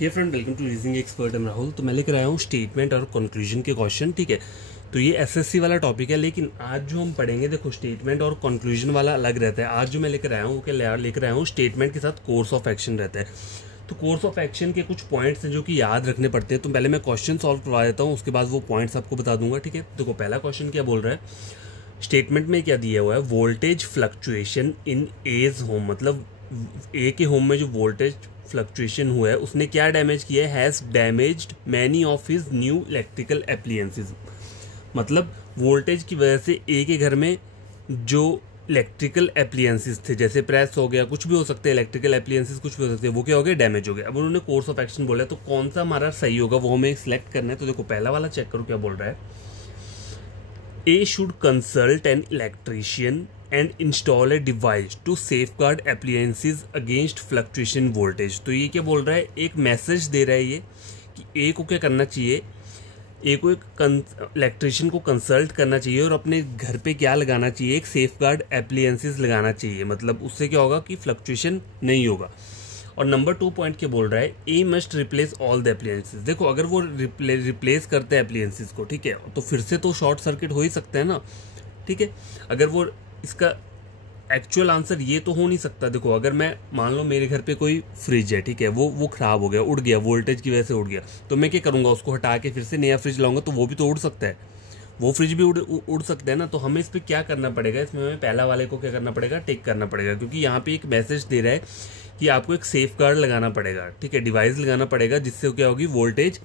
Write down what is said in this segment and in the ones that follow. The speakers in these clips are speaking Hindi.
Hey friend, welcome to reasoning expert. Am Rahul. तो मैं लेकर आया हूँ स्टेटमेंट और कंक्लूजन के क्वेश्चन। ठीक है, तो ये एसएससी वाला टॉपिक है, लेकिन आज जो हम पढ़ेंगे, देखो स्टेटमेंट और कंक्लूजन वाला अलग रहता है। आज जो मैं लेकर आया हूँ वो क्या लेकर आया हूँ, स्टेटमेंट के साथ कोर्स ऑफ एक्शन रहता है। तो कोर्स ऑफ एक्शन के कुछ पॉइंट्स हैं जो कि याद रखने पड़ते हैं। तो पहले मैं क्वेश्चन सॉल्व करवा देता हूँ, उसके बाद वो पॉइंट्स आपको बता दूंगा। ठीक है, देखो पहला क्वेश्चन क्या बोल रहा है, स्टेटमेंट में क्या दिया हुआ है, voltage fluctuation in age home, मतलब ए के होम में जो वोल्टेज फ्लक्चुएशन हुआ है उसने क्या डैमेज किया है, has damaged many of his new electrical appliances. मतलब वोल्टेज की वजह से ए के घर में जो इलेक्ट्रिकल एप्लियंसेस थे, जैसे प्रेस हो गया, कुछ भी हो सकते हैं, इलेक्ट्रिकल एप्लियंसेस कुछ भी हो सकते हैं, वो क्या हो गए, डैमेज हो गए। अब उन्होंने कोर्स ऑफ एक्शन बोला, तो कौन सा हमारा सही होगा वो हमें सिलेक्ट करना है। तो देखो पहला वाला चेक करो क्या बोल रहा है, A should consult an electrician and install a device to safeguard appliances against fluctuation voltage। तो ये क्या बोल रहा है, एक मैसेज दे रहा है ये कि A को क्या करना चाहिए, A को एक इलेक्ट्रिशियन को कंसल्ट करना चाहिए और अपने घर पे क्या लगाना चाहिए, एक सेफगार्ड एप्लियंसेस लगाना चाहिए। मतलब उससे क्या होगा कि फ्लक्चुएशन नहीं होगा। और नंबर 2 पॉइंट क्या बोल रहा है, A must replace all the appliances. देखो अगर वो रिप्लेस करते हैं एप्लियंसेस को, ठीक है, तो फिर से तो शॉर्ट सर्किट हो ही सकता है ना। ठीक है, अगर वो इसका एक्चुअल आंसर ये तो हो नहीं सकता। देखो अगर मैं मान लो मेरे घर पे कोई फ्रिज है, ठीक है, वो ख़राब हो गया, उड़ गया, वोल्टेज की वजह से उड़ गया, तो मैं क्या करूँगा, उसको हटा के फिर से नया फ्रिज लाऊंगा, तो वो भी तो उड़ सकता है, वो फ्रिज भी उड़ सकता है ना। तो हमें इस पर क्या करना पड़ेगा, इसमें हमें पहला वाले को क्या करना पड़ेगा, टिक करना पड़ेगा, क्योंकि यहाँ पे एक मैसेज दे रहा है कि आपको एक सेफ गार्ड लगाना पड़ेगा। ठीक है, डिवाइस लगाना पड़ेगा जिससे क्या होगी, वोल्टेज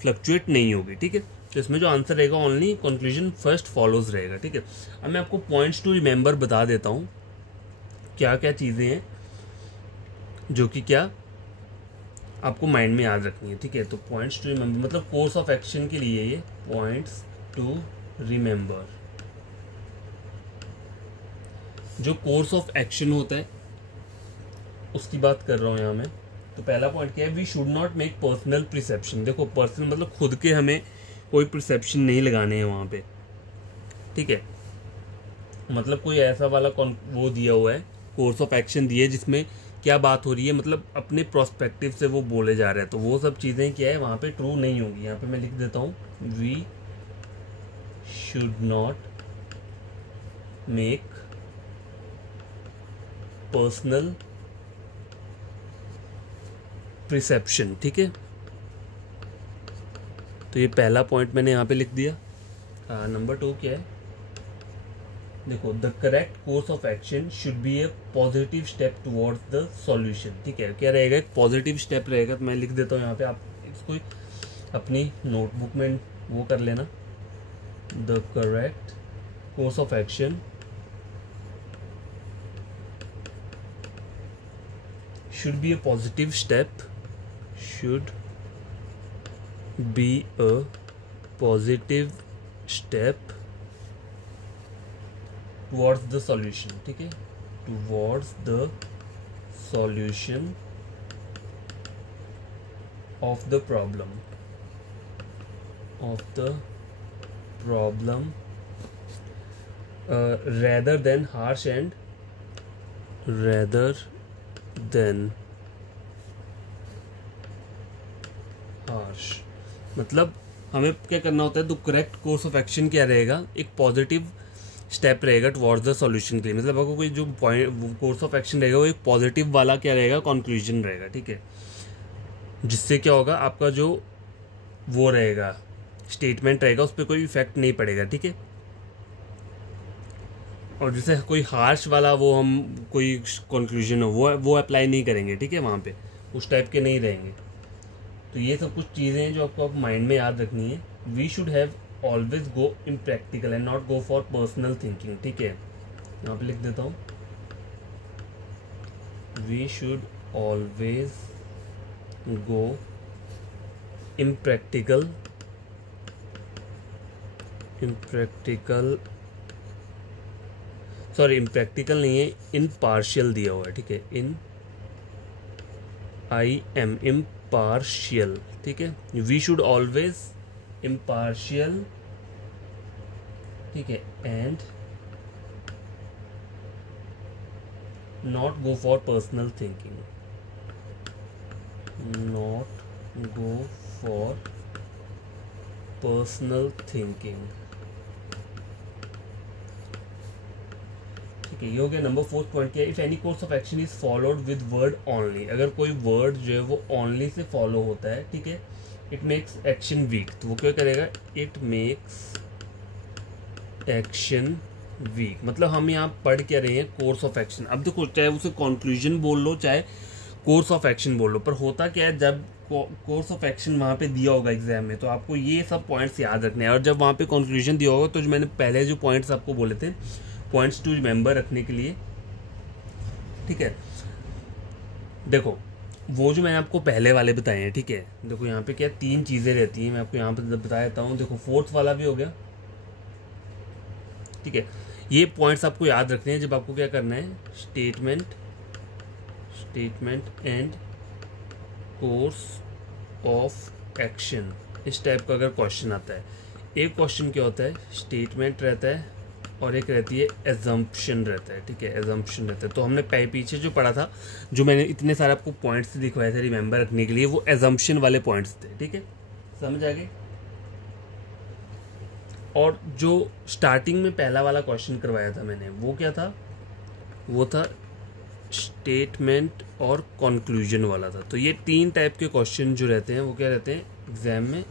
फ्लक्चुएट नहीं होगी। ठीक है, तो इसमें जो आंसर रहेगा ओनली कंक्लूजन फर्स्ट फॉलोज रहेगा। ठीक है, अब मैं आपको पॉइंट्स टू रिमेंबर बता देता हूँ क्या क्या चीज़ें हैं जो कि क्या आपको माइंड में याद रखनी है। ठीक है, तो पॉइंट्स टू रिमेंबर मतलब कोर्स ऑफ एक्शन के लिए ये पॉइंट्स टू रिमेंबर, जो कोर्स ऑफ एक्शन होता है उसकी बात कर रहा हूँ यहाँ मैं। तो पहला पॉइंट क्या है, we should not make personal perception. देखो पर्सनल मतलब खुद के हमें कोई प्रिसेप्शन नहीं लगाने हैं वहाँ पे। ठीक है, मतलब कोई ऐसा वाला वो दिया हुआ है, कोर्स ऑफ एक्शन दिया है जिसमें क्या बात हो रही है, मतलब अपने प्रोस्पेक्टिव से वो बोले जा रहे हैं, तो वो सब चीज़ें क्या है वहाँ पे ट्रू नहीं होंगी। यहाँ पे मैं लिख देता हूँ, we should not make personal perception. ठीक है, तो ये पहला पॉइंट मैंने यहाँ पे लिख दिया। नंबर 2 क्या है, देखो the correct course of action should be A positive step towards the solution. ठीक है, क्या रहेगा, एक पॉजिटिव स्टेप रहेगा। तो मैं लिख देता हूँ यहाँ पे, आप इसको अपनी नोटबुक में वो कर लेना, the correct course of action should be A positive step, should be a positive step towards the solution। ठीक है, towards the solution of the problem rather than harsh मतलब हमें क्या करना होता है, तो करेक्ट कोर्स ऑफ एक्शन क्या रहेगा, एक पॉजिटिव स्टेप रहेगा टुवर्ड्स द सॉल्यूशन के लिए। मतलब आपको कोई जो पॉइंट कोर्स ऑफ एक्शन रहेगा वो एक पॉजिटिव वाला क्या रहेगा, कंक्लूजन रहेगा। ठीक है, जिससे क्या होगा, आपका जो वो रहेगा स्टेटमेंट रहेगा उस पर कोई इफेक्ट नहीं पड़ेगा। ठीक है, और जैसे कोई हार्श वाला वो हम कोई कंक्लूजन हो वो अप्लाई नहीं करेंगे। ठीक है, वहाँ पे उस टाइप के नहीं रहेंगे। तो ये सब कुछ चीज़ें हैं जो आपको माइंड में याद रखनी है। We should have always go in practical and not go for personal thinking. ठीक है, यहाँ पे लिख देता हूँ, we should always go impractical sorry impractical नहीं है, इम्पार्शियल दिया हुआ है। ठीक है, इम्पार्शियल। ठीक है, वी शुड ऑलवेज इम्पार्शियल। ठीक है, and not go for personal thinking, not go for personal thinking. ठीक है, ये हो गया। नंबर 4 पॉइंट क्या है, if any course of action is followed with word only, अगर कोई वर्ड जो है वो ओनली से फॉलो होता है, ठीक है, इट मेक्स एक्शन वीक, तो वो क्या करेगा, इट मेक्स एक्शन वीक। मतलब हम यहाँ पढ़ क्या रहे हैं, कोर्स ऑफ एक्शन। अब देखो, चाहे उसे कंक्लूजन बोल लो चाहे कोर्स ऑफ एक्शन बोल लो, पर होता क्या है, जब कोर्स ऑफ एक्शन वहाँ पे दिया होगा एग्जाम में, तो आपको ये सब पॉइंट्स याद रखने हैं, और जब वहाँ पे कंक्लूजन दिया होगा, तो जो मैंने पहले जो पॉइंट्स आपको बोले थे, पॉइंट्स टू रिमेंबर रखने के लिए, ठीक है। देखो, वो जो मैंने आपको पहले वाले बताए हैं, ठीक है, देखो यहाँ पे क्या 3 चीज़ें रहती हैं, मैं आपको यहाँ पे बता देता हूँ। देखो, 4th वाला भी हो गया, ठीक है। ये पॉइंट्स आपको याद रखने हैं जब आपको क्या करना है, statement and course of action, इस टाइप का अगर क्वेश्चन आता है, एक क्वेश्चन क्या होता है, स्टेटमेंट रहता है और एक रहती है एजम्पशन रहता है, ठीक है, एजम्पशन रहता है। तो हमने पीछे जो पढ़ा था, जो मैंने इतने सारे आपको पॉइंट्स दिखवाए थे रिमेंबर रखने के लिए, वो एजम्पशन वाले पॉइंट्स थे, ठीक है, समझ आ गई। और जो स्टार्टिंग में पहला वाला क्वेश्चन करवाया था मैंने, वो क्या था, वो था स्टेटमेंट और कंक्लूजन वाला था। तो ये 3 टाइप के क्वेश्चन जो रहते हैं, वो क्या रहते हैं, एग्जाम में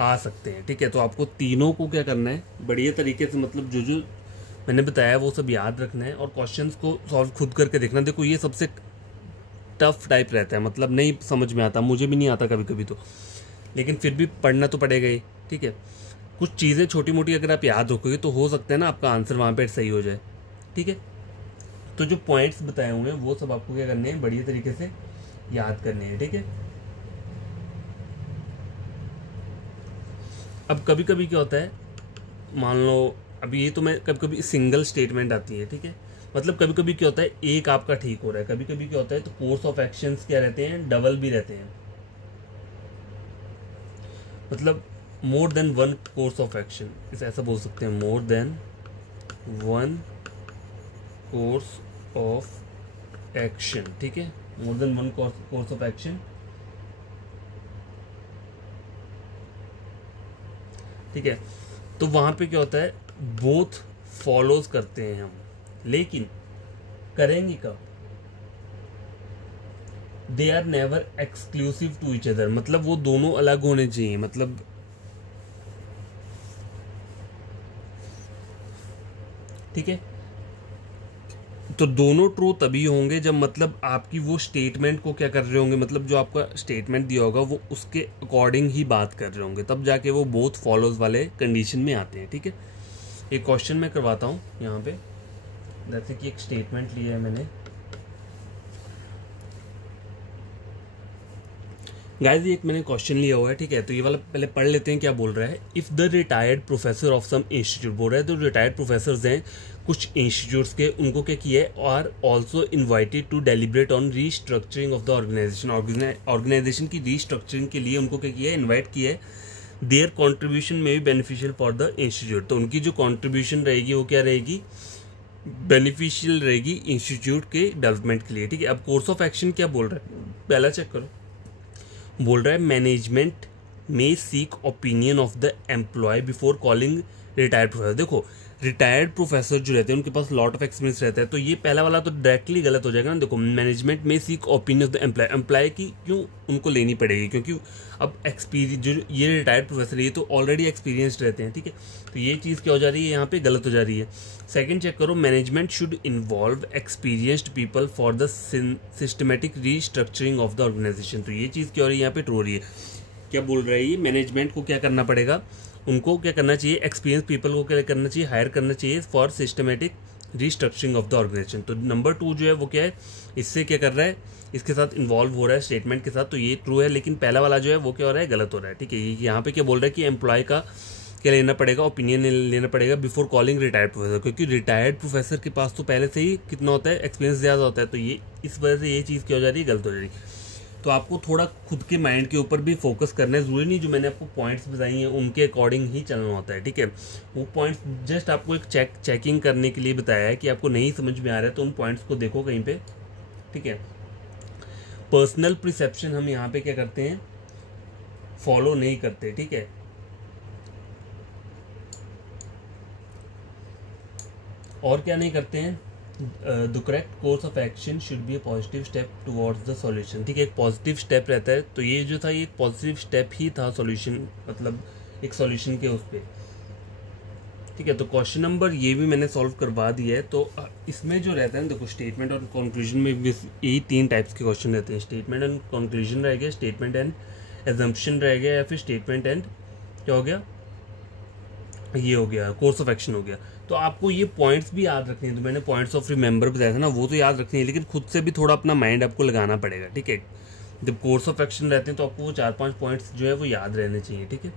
आ सकते हैं, ठीक है। तो आपको तीनों को क्या करना है, बढ़िया तरीके से, मतलब जो जो मैंने बताया वो सब याद रखना है, और क्वेश्चंस को सॉल्व खुद करके देखना। देखो, ये सबसे टफ टाइप रहता है, मतलब नहीं समझ में आता, मुझे भी नहीं आता कभी कभी तो, लेकिन फिर भी पढ़ना तो पड़ेगा ही, ठीक है। कुछ चीज़ें छोटी मोटी अगर आप याद रखोगे तो हो सकता है ना आपका आंसर वहाँ पे सही हो जाए, ठीक है। तो जो पॉइंट्स बताए हुए हैं वो सब आपको क्या करने हैं, बढ़िया तरीके से याद करने हैं, ठीक है। अब कभी कभी क्या होता है, मान लो अभी ये तो मैं कभी कभी सिंगल स्टेटमेंट आती है, ठीक है, मतलब कभी कभी क्या होता है, एक आपका ठीक हो रहा है, कभी कभी क्या होता है, तो कोर्स ऑफ एक्शंस क्या रहते हैं, डबल भी रहते हैं, मतलब more than one course of action, इसे ऐसा बोल सकते हैं, more than one course of action, ठीक है, more than one course of action, ठीक है। तो वहां पे क्या होता है, बोथ फॉलोज करते हैं हम, लेकिन करेंगे कब, they are never exclusive to each other, मतलब वो दोनों अलग होने चाहिए, मतलब ठीक है। तो दोनों ट्रू तभी होंगे जब मतलब आपकी वो स्टेटमेंट को क्या कर रहे होंगे, मतलब जो आपका स्टेटमेंट दिया होगा वो उसके अकॉर्डिंग ही बात कर रहे होंगे, तब जाके वो बोथ फॉलोज वाले कंडीशन में आते हैं, ठीक है। एक क्वेश्चन मैं करवाता हूँ यहाँ पे, जैसे कि एक स्टेटमेंट लिया है मैंने, गाइस एक मैंने क्वेश्चन लिया हुआ है, ठीक है। तो ये वाला पहले पढ़ लेते हैं क्या बोल रहा है। If the retired professor of some institute, बोल रहा है तो रिटायर्ड प्रोफेसर्स हैं कुछ इंस्टीट्यूट्स के, उनको क्या किया है, are also invited to deliberate on restructuring of the organisation, organisation की रीस्ट्रक्चरिंग के लिए उनको क्या किया है, इन्वाइट किया है। देयर कॉन्ट्रीब्यूशन में भी बेनिफिशियल फॉर द इंस्टीट्यूट, तो उनकी जो कॉन्ट्रीब्यूशन रहेगी वो क्या रहेगी, बेनिफिशियल रहेगी इंस्टीट्यूट के डेवलपमेंट के लिए, ठीक है। अब कोर्स ऑफ एक्शन क्या बोल रहा है, पहला चेक करो, बोल रहा है मैनेजमेंट में seek opinion of the employ before calling retired professor. देखो, रिटायर्ड प्रोफेसर जो रहते हैं उनके पास लॉट ऑफ एक्सपीरियंस रहता है, तो ये पहला वाला तो डायरेक्टली गलत हो जाएगा ना। देखो, मैनेजमेंट में seek opinion of the employ की क्यों उनको लेनी पड़ेगी, क्योंकि अब एक्सपीरियंस जो ये रिटायर्ड प्रोफेसर है ये तो ऑलरेडी एक्सपीरियंसड रहते हैं, ठीक है। तो ये चीज़ क्या हो जा रही है, यहाँ पे गलत हो जा रही है। सेकंड चेक करो, management should involve experienced people for the systematic restructuring of the organisation, तो ये चीज़ क्या हो रही है, यहाँ पे ट्रू हो रही है। क्या बोल रहा है ये, मैनेजमेंट को क्या करना पड़ेगा, उनको क्या करना चाहिए, एक्सपीरियंस पीपल को क्या करना चाहिए, हायर करना चाहिए for systematic restructuring of the organisation. तो नंबर 2 जो है वो क्या है, इससे क्या कर रहा है, इसके साथ इन्वॉल्व हो रहा है स्टेटमेंट के साथ, तो ये ट्रू है। लेकिन पहला वाला जो है वो क्या हो रहा है, गलत हो रहा है, ठीक है। यहाँ पे क्या बोल रहा है कि एम्प्लॉय का क्या लेना पड़ेगा, ओपिनियन लेना पड़ेगा बिफोर कॉलिंग रिटायर्ड प्रोफेसर, क्योंकि रिटायर्ड प्रोफेसर के पास तो पहले से ही कितना होता है, एक्सपीरियंस ज़्यादा होता है, तो ये इस वजह से ये चीज़ क्या हो जा रही है, गलत हो जा रही है। तो आपको थोड़ा खुद के माइंड के ऊपर भी फोकस करना है, ज़रूरी नहीं जो मैंने आपको पॉइंट्स बताई हैं उनके अकॉर्डिंग ही चलना होता है, ठीक है। वो पॉइंट्स जस्ट आपको एक चेकिंग करने के लिए बताया है कि आपको नहीं समझ में आ रहा है तो उन पॉइंट्स को देखो कहीं पे, ठीक है। पर्सनल परसेप्शन हम यहाँ पे क्या करते हैं, फॉलो नहीं करते, ठीक है। और क्या नहीं करते हैं, the correct course of action should be a positive step towards the solution, ठीक है। एक पॉजिटिव स्टेप रहता है, तो ये जो था ये एक पॉजिटिव स्टेप ही था सॉल्यूशन, मतलब एक सॉल्यूशन के उस पर, ठीक है। तो क्वेश्चन नंबर ये भी मैंने सॉल्व करवा दिया है। तो इसमें जो रहता है ना, देखो स्टेटमेंट और कंक्लूजन में यही 3 टाइप्स के क्वेश्चन रहते हैं। स्टेटमेंट एंड कंक्लूजन रह गया, स्टेटमेंट एंड एजम्पशन रह गया, या फिर स्टेटमेंट एंड क्या हो गया, ये हो गया कोर्स ऑफ एक्शन हो गया। तो आपको ये पॉइंट्स भी याद रखने हैं, तो मैंने पॉइंट्स ऑफ रिमेंबर बताया था ना, वो तो याद रखनी है, लेकिन खुद से भी थोड़ा अपना माइंड आपको लगाना पड़ेगा, ठीक है। जब कोर्स ऑफ एक्शन रहते हैं तो आपको वो 4-5 पॉइंट्स जो है वो याद रहने चाहिए, ठीक है।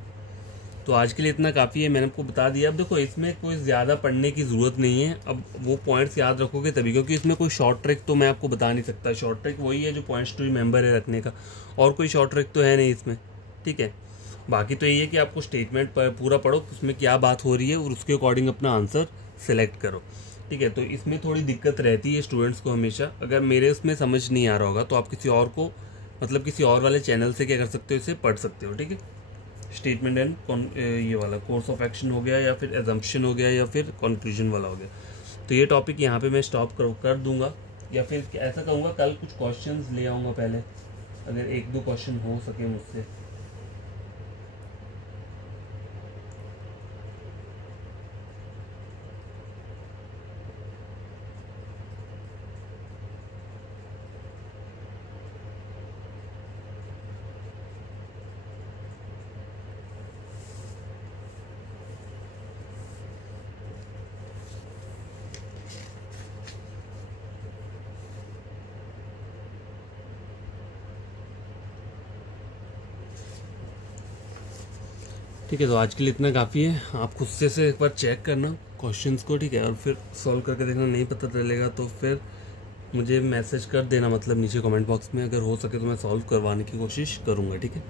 तो आज के लिए इतना काफ़ी है, मैंने आपको बता दिया। अब देखो इसमें कोई ज़्यादा पढ़ने की ज़रूरत नहीं है, अब वो पॉइंट्स याद रखोगे तभी, क्योंकि इसमें कोई शॉर्ट ट्रिक तो मैं आपको बता नहीं सकता। शॉर्ट ट्रिक वही है जो पॉइंट्स टू रिमेंबर है रखने का, और कोई शॉर्ट ट्रिक तो है नहीं इसमें, ठीक है। बाकी तो यही है कि आपको स्टेटमेंट पर पूरा पढ़ो, उसमें क्या बात हो रही है और उसके अकॉर्डिंग अपना आंसर सेलेक्ट करो, ठीक है। तो इसमें थोड़ी दिक्कत रहती है स्टूडेंट्स को हमेशा, अगर मेरे उसमें समझ नहीं आ रहा होगा तो आप किसी और को, मतलब किसी और वाले चैनल से क्या कर सकते हो, इसे पढ़ सकते हो, ठीक है। स्टेटमेंट एंड ये वाला कोर्स ऑफ एक्शन हो गया, या फिर एजम्पशन हो गया, या फिर कंक्लूजन वाला हो गया। तो ये टॉपिक यहाँ पे मैं स्टॉप कर दूंगा, या फिर ऐसा कहूँगा कल कुछ क्वेश्चंस ले आऊँगा पहले, अगर 1-2 क्वेश्चन हो सके मुझसे। ठीक है, तो आज के लिए इतना काफ़ी है। आप खुद से एक बार चेक करना क्वेश्चंस को, ठीक है, और फिर सॉल्व करके देखना। नहीं पता चलेगा तो फिर मुझे मैसेज कर देना, मतलब नीचे कमेंट बॉक्स में, अगर हो सके तो मैं सॉल्व करवाने की कोशिश करूँगा, ठीक है।